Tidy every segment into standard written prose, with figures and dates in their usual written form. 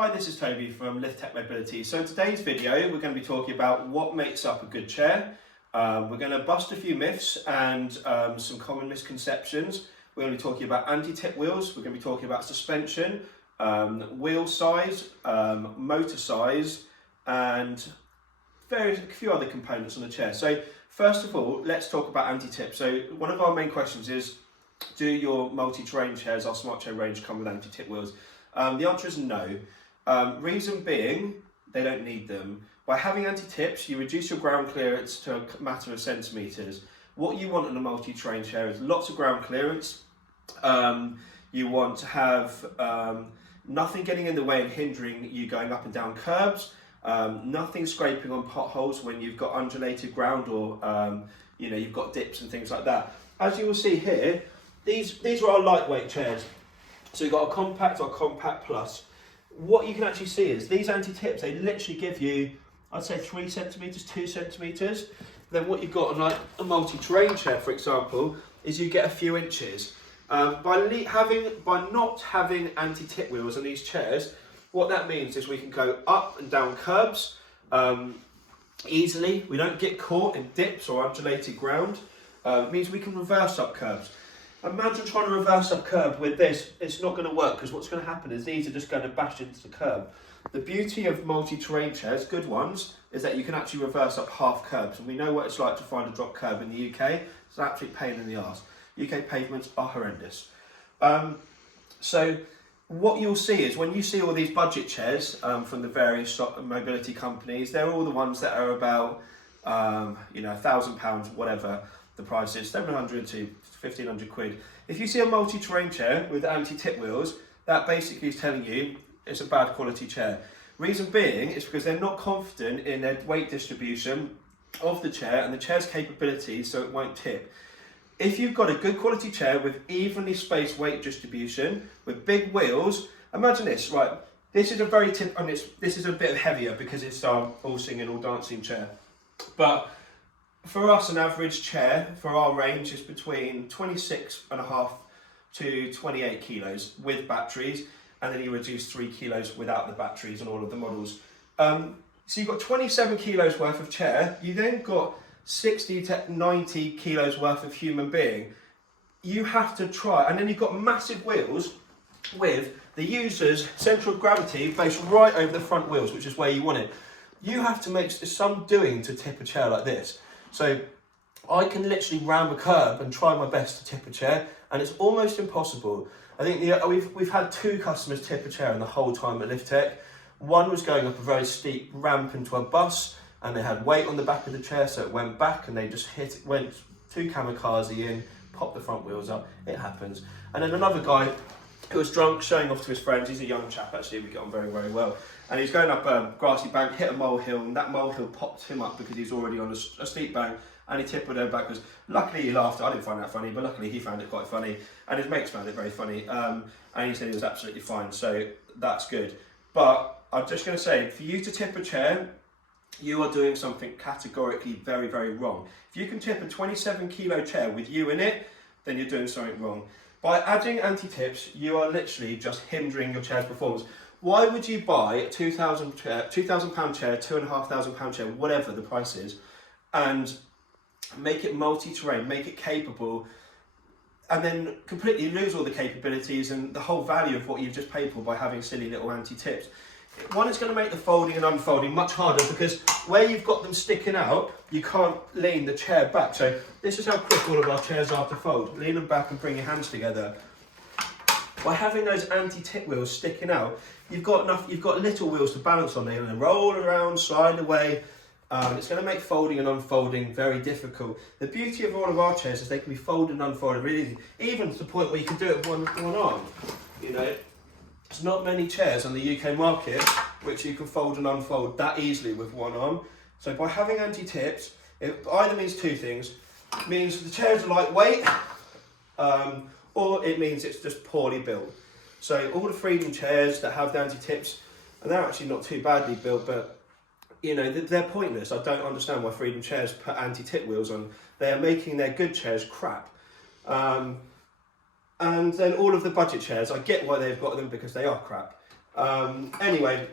Hi, this is Toby from LITH-TECH Mobility. So in today's video, we're going to be talking about what makes up a good chair. We're going to bust a few myths and some common misconceptions. We're going to be talking about anti-tip wheels. We're going to be talking about suspension, wheel size, motor size, and a few other components on the chair. So first of all, let's talk about anti-tip. So one of our main questions is, do your multi-terrain chairs, our smart chair range, come with anti-tip wheels? The answer is no. Reason being, they don't need them. By having anti-tips, you reduce your ground clearance to a matter of centimetres. What you want in a multi-terrain chair is lots of ground clearance. You want to have nothing getting in the way and hindering you going up and down curbs. Nothing scraping on potholes when you've got undulated ground or you've got dips and things like that. As you will see here, these are our lightweight chairs. So you've got a compact or compact plus. What you can actually see is these anti-tips, they literally give you, I'd say 3 centimetres, 2 centimetres. Then what you've got on like a multi-terrain chair, for example, is you get a few inches. By not having anti-tip wheels on these chairs, what that means is we can go up and down curbs easily. We don't get caught in dips or undulated ground. It means we can reverse up curbs. Imagine trying to reverse up curb with this. It's not going to work, because what's going to happen is these are just going to bash into the curb. The beauty of multi-terrain chairs, good ones, is that you can actually reverse up half curbs. And we know what it's like to find a drop curb in the UK. It's an absolute pain in the arse. UK pavements are horrendous. So what you'll see is when you see all these budget chairs from the various mobility companies, they're all the ones that are about £1,000, whatever the price is, 700 to 1,500 quid. If you see a multi-terrain chair with anti-tip wheels, that basically is telling you it's a bad quality chair. Reason being is because they're not confident in their weight distribution of the chair and the chair's capabilities, so it won't tip. If you've got a good quality chair with evenly spaced weight distribution, with big wheels, imagine this, right? This is a very this is a bit heavier because it's our all singing, all dancing chair. But for us, an average chair for our range is between 26.5 to 28 kilos with batteries, and then you reduce 3 kilos without the batteries on all of the models. So you've got 27 kilos worth of chair, you then got 60 to 90 kilos worth of human being. You have to try, and then you've got massive wheels with the user's centre of gravity based right over the front wheels, which is where you want it. You have to make some doing to tip a chair like this. So I can literally ram a curb and try my best to tip a chair, and it's almost impossible. I think we've had 2 customers tip a chair in the whole time at LITH-TECH. One was going up a very steep ramp into a bus, and they had weight on the back of the chair, so it went back and they just went too kamikaze in, popped the front wheels up. It happens. And then another guy who was drunk, showing off to his friends. He's a young chap actually, we get on very, very well. And he's going up a grassy bank, hit a molehill, and that molehill popped him up because he's already on a steep bank, and he tippled over backwards. Luckily he laughed. I didn't find that funny, but luckily he found it quite funny, and his mates found it very funny. And he said he was absolutely fine, so that's good. But I'm just going to say, for you to tip a chair, you are doing something categorically very, very wrong. If you can tip a 27 kilo chair with you in it, then you're doing something wrong. By adding anti-tips, you are literally just hindering your chair's performance. Why would you buy a £2,000 chair, £2,500 chair, whatever the price is, and make it multi-terrain, make it capable, and then completely lose all the capabilities and the whole value of what you've just paid for by having silly little anti-tips? One, it's going to make the folding and unfolding much harder, because where you've got them sticking out, you can't lean the chair back. So this is how quick all of our chairs are to fold. Lean them back and bring your hands together. By having those anti-tip wheels sticking out, you've got little wheels to balance on there and then roll around, slide away. It's going to make folding and unfolding very difficult. The beauty of all of our chairs is they can be folded and unfolded really easy, even to the point where you can do it with one arm. There's not many chairs on the UK market which you can fold and unfold that easily with one arm. So by having anti-tips, it either means 2 things. It means the chairs are lightweight, or it means it's just poorly built. So all the Freedom chairs that have the anti-tips, and they're actually not too badly built, but they're pointless. I don't understand why Freedom chairs put anti-tip wheels on. They are making their good chairs crap. And then all of the budget chairs, I get why they've got them, because they are crap. Anyway,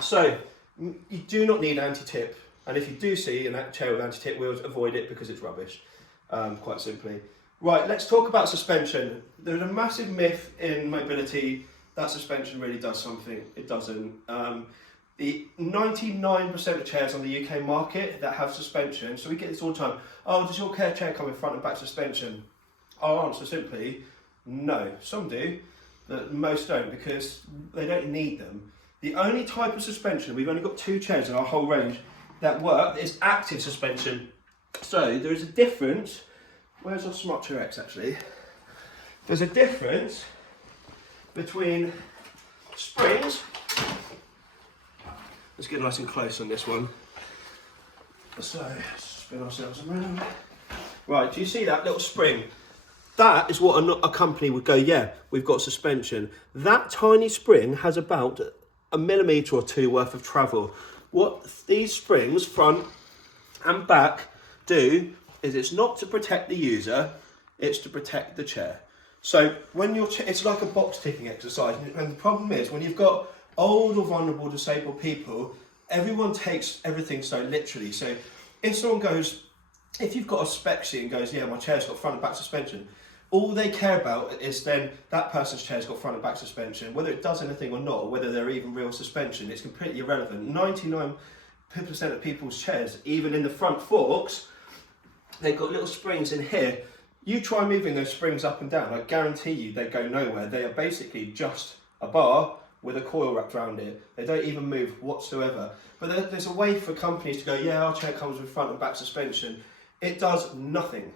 so you do not need anti-tip, and if you do see a chair with anti-tip wheels, avoid it because it's rubbish, quite simply. Right, let's talk about suspension. There's a massive myth in mobility that suspension really does something. It doesn't. The 99% of chairs on the UK market that have suspension, so we get this all the time, oh, does your chair come with front and back suspension? Our answer simply, no. Some do, but most don't because they don't need them. The only type of suspension, we've only got 2 chairs in our whole range that work, is active suspension. So there is a difference. Where's our Smart Chair X actually? There's a difference between springs. Let's get nice and close on this one. So, spin ourselves around. Right, do you see that little spring? That is what a company would go, yeah, we've got suspension. That tiny spring has about 1 millimetre or 2 worth of travel. What these springs, front and back, do is it's not to protect the user, it's to protect the chair. So when it's like a box ticking exercise, and the problem is when you've got old or vulnerable disabled people, everyone takes everything so literally. So if someone goes, if you've got a spec sheet and goes, yeah, my chair's got front and back suspension, all they care about is then that person's chair's got front and back suspension, whether it does anything or not, or whether they're even real suspension, it's completely irrelevant. 99% of people's chairs, even in the front forks, they've got little springs in here. You try moving those springs up and down, I guarantee you they go nowhere. They are basically just a bar with a coil wrapped around it. They don't even move whatsoever. But there's a way for companies to go, yeah, our chair comes with front and back suspension. It does nothing.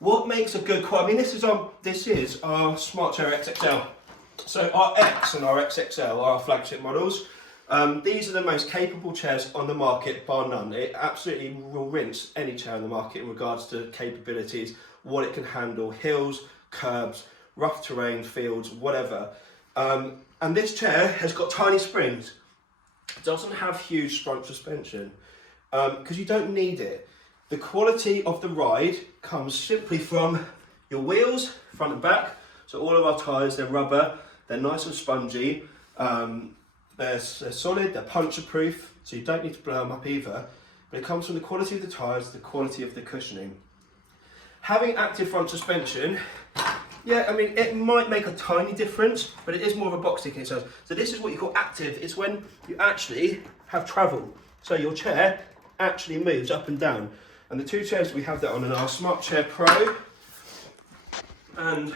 What makes a good quality? I mean, this is our Smart Chair XXL. So our X and our XXL are our flagship models. These are the most capable chairs on the market, bar none. It absolutely will rinse any chair on the market in regards to capabilities, what it can handle, hills, curbs, rough terrain, fields, whatever. And this chair has got tiny springs. It doesn't have huge front suspension because you don't need it. The quality of the ride comes simply from your wheels, front and back. So all of our tyres, they're rubber, they're nice and spongy, they're solid, they're puncture proof, so you don't need to blow them up either. But it comes from the quality of the tyres, the quality of the cushioning. Having active front suspension, yeah, I mean, it might make a tiny difference, but it is more of a box ticking exercise. So this is what you call active. It's when you actually have travel. So your chair actually moves up and down. And the 2 chairs we have that on are Smart Chair Pro and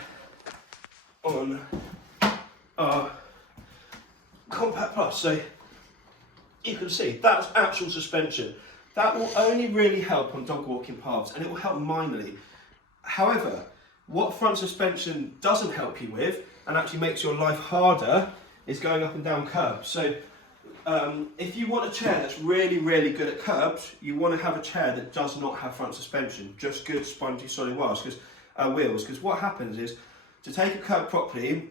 on our Compact Plus. So you can see that's actual suspension. That will only really help on dog walking paths, and it will help minorly. However, what front suspension doesn't help you with, and actually makes your life harder, is going up and down curbs. So if you want a chair that's really, really good at curbs, you want to have a chair that does not have front suspension, just good spongy solid wheels. Because what happens is, to take a curb properly,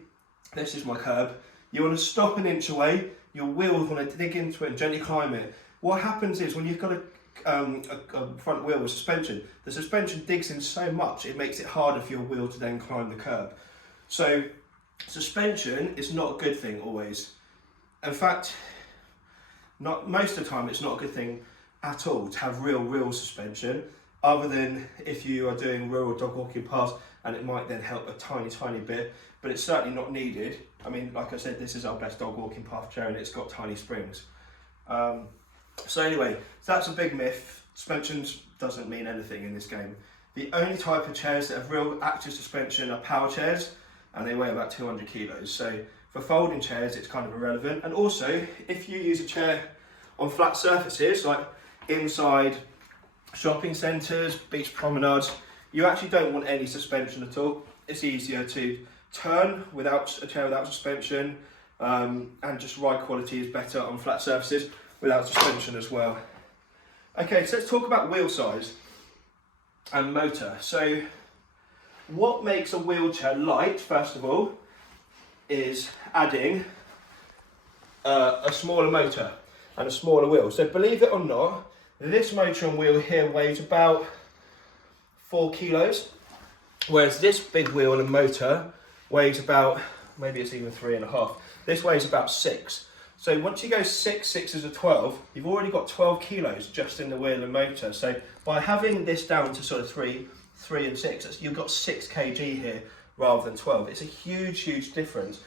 this is my curb, you want to stop an inch away, your wheels want to dig into it and gently climb it. What happens is when you've got a front wheel with suspension, the suspension digs in so much it makes it harder for your wheel to then climb the curb. So suspension is not a good thing always. In fact, most of the time it's not a good thing at all to have real suspension, other than if you are doing rural dog walking paths, and it might then help a tiny bit, but it's certainly not needed. I mean, like I said, this is our best dog walking path chair and it's got tiny springs. So anyway, that's a big myth. Suspensions doesn't mean anything in this game. The only type of chairs that have real active suspension are power chairs, and they weigh about 200 kilos. So for folding chairs, it's kind of irrelevant. And also, if you use a chair on flat surfaces, like inside shopping centres, beach promenades, you actually don't want any suspension at all. It's easier to turn without a chair without suspension, and just ride quality is better on flat surfaces without suspension as well. Okay, so let's talk about wheel size and motor. So what makes a wheelchair light, first of all, is adding a smaller motor and a smaller wheel. So believe it or not, this motor and wheel here weighs about 4 kilos, whereas this big wheel and motor weighs about maybe it's even 3.5. This weighs about 6. So once you go 6 is a 12, you've already got 12 kilos just in the wheel and motor. So by having this down to sort of 3 and 6, you've got 6 kg here rather than 12. It's a huge difference.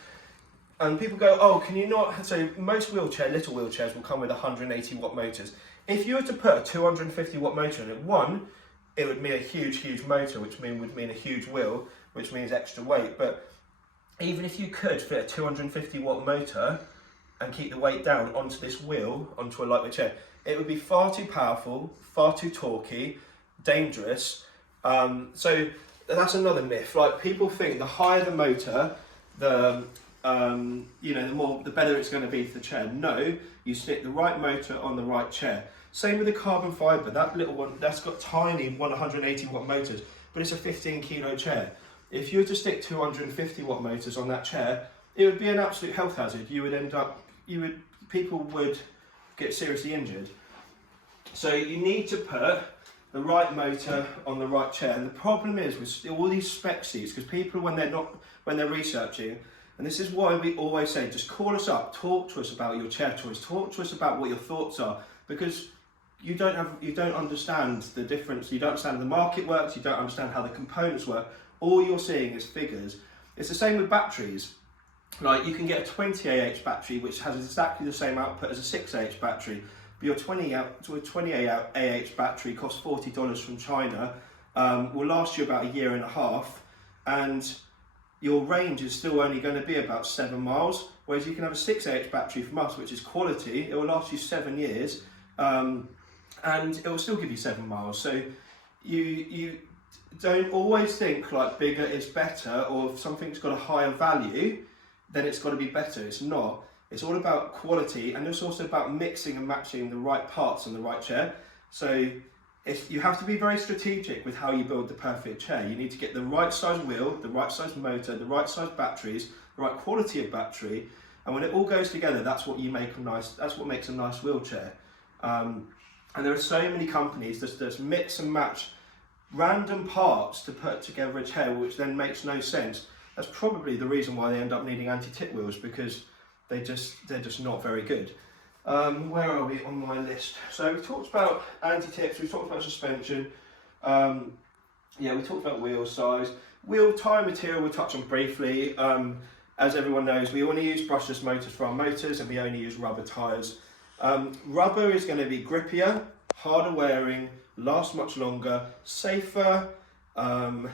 And people go, oh, can you not? So most little wheelchairs will come with 180 watt motors. If you were to put a 250 watt motor in it, one, it would mean a huge motor, which would mean a huge wheel, which means extra weight. But even if you could fit a 250 watt motor and keep the weight down onto this wheel, onto a lightweight chair, it would be far too powerful, far too torquey, dangerous. So that's another myth. Like, people think the higher the motor, the better it's going to be for the chair. No, you stick the right motor on the right chair. Same with the carbon fibre. That little one, that's got tiny 180 watt motors, but it's a 15 kilo chair. If you were to stick 250 watt motors on that chair, it would be an absolute health hazard. People would get seriously injured. So you need to put the right motor on the right chair. And the problem is with all these spec sheets, because people, when they're researching, and this is why we always say, just call us up, talk to us about your chair choice, talk to us about what your thoughts are, because you don't understand the difference, you don't understand how the market works, you don't understand how the components work. All you're seeing is figures. It's the same with batteries. Like, you can get a 20 AH battery which has exactly the same output as a 6 AH battery, but your 20 AH battery costs $40 from China, will last you about a year and a half, and your range is still only going to be about 7 miles, whereas you can have a 6 AH battery from us, which is quality. It will last you 7 years, and it will still give you 7 miles. So you don't always think like bigger is better, or if something's got a higher value, then it's got to be better. It's not. It's all about quality, and it's also about mixing and matching the right parts on the right chair. So you have to be very strategic with how you build the perfect chair. You need to get the right size wheel, the right size motor, the right size batteries, the right quality of battery, and when it all goes together, that's what makes a nice wheelchair. And there are so many companies that mix and match random parts to put together a chair, which then makes no sense. That's probably the reason why they end up needing anti-tip wheels, because they're just not very good. Where are we on my list? So we've talked about anti-tips, we've talked about suspension, we talked about wheel size. Wheel tyre material we'll touch on briefly. As everyone knows, we only use brushless motors for our motors, and we only use rubber tyres. Rubber is going to be grippier, harder wearing, last much longer, safer, and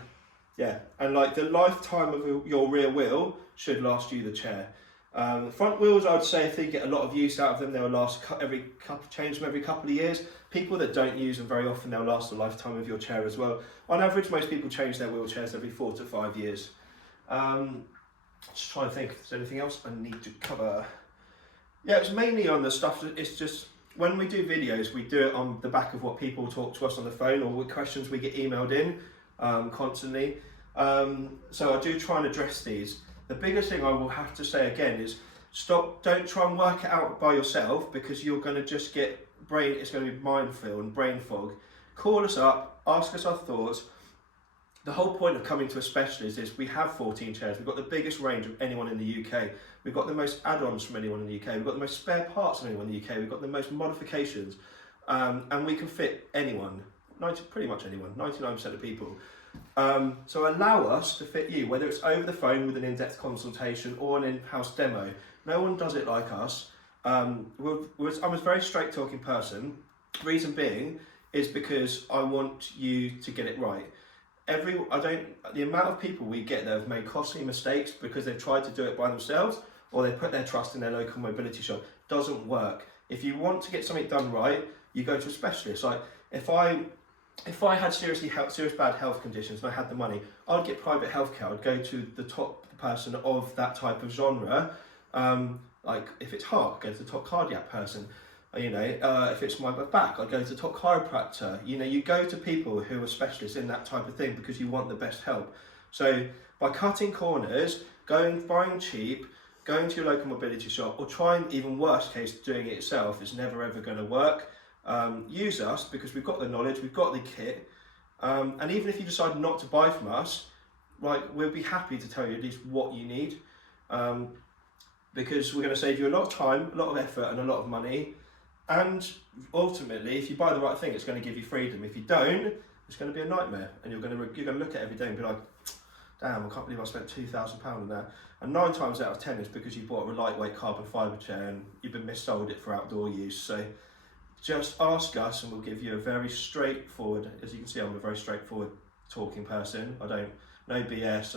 like the lifetime of your rear wheel should last you the chair. Front wheels, I would say, if they get a lot of use out of them, they'll last change them every couple of years. People that don't use them very often, they'll last the lifetime of your chair as well. On average, most people change their wheelchairs every 4 to 5 years. Just trying to think if there's anything else I need to cover. Yeah, it's mainly on the stuff that it's just, when we do videos, we do it on the back of what people talk to us on the phone, or what questions we get emailed in constantly. So I do try and address these. The biggest thing I will have to say again is don't try and work it out by yourself, because you're going to just get it's going to be minefield and brain fog. Call us up, ask us our thoughts. The whole point of coming to a specialist is we have 14 chairs. We've got the biggest range of anyone in the UK. We've got the most add-ons from anyone in the UK. We've got the most spare parts from anyone in the UK. We've got the most modifications, and we can fit anyone, pretty much anyone, 99% of people. So allow us to fit you, whether it's over the phone with an in-depth consultation or an in-house demo. No one does it like us. I'm a very straight talking person. Reason being is because I want you to get it right. The amount of people we get that have made costly mistakes because they've tried to do it by themselves, or they put their trust in their local mobility shop, doesn't work. If you want to get something done right, you go to a specialist. Like, if I had serious bad health conditions and I had the money, I'd get private healthcare. I'd go to the top person of that type of genre. Like, if it's heart, I'd go to the top cardiac person. If it's my back, I'd go to the top chiropractor. You go to people who are specialists in that type of thing because you want the best help. So by cutting corners, buying cheap, going to your local mobility shop, or trying, even worst case, doing it yourself, is never ever going to work. Use us because we've got the knowledge, we've got the kit, and even if you decide not to buy from us, we'll be happy to tell you at least what you need. because we're going to save you a lot of time, a lot of effort and a lot of money, and ultimately if you buy the right thing it's going to give you freedom. If you don't, it's going to be a nightmare, and you're going to look at it every day and be like, damn, I can't believe I spent £2,000 on that. And 9 times out of 10 is because you bought a lightweight carbon fibre chair and you've been missold it for outdoor use. So just ask us and we'll give you a very straightforward, as you can see I'm a very straightforward talking person. I don't, no BS,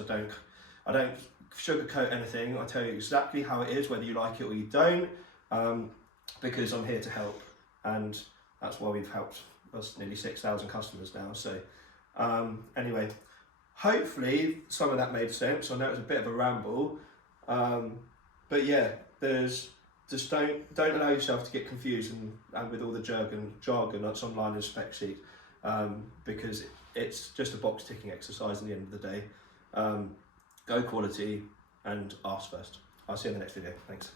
I don't sugarcoat anything. I tell you exactly how it is, whether you like it or you don't, because I'm here to help, and that's why we've helped us nearly 6,000 customers now. So anyway, hopefully some of that made sense. I know it was a bit of a ramble, but yeah, just don't allow yourself to get confused and with all the jargon that's online in spec sheet, because it's just a box ticking exercise at the end of the day. Go quality and ask first. I'll see you in the next video. Thanks.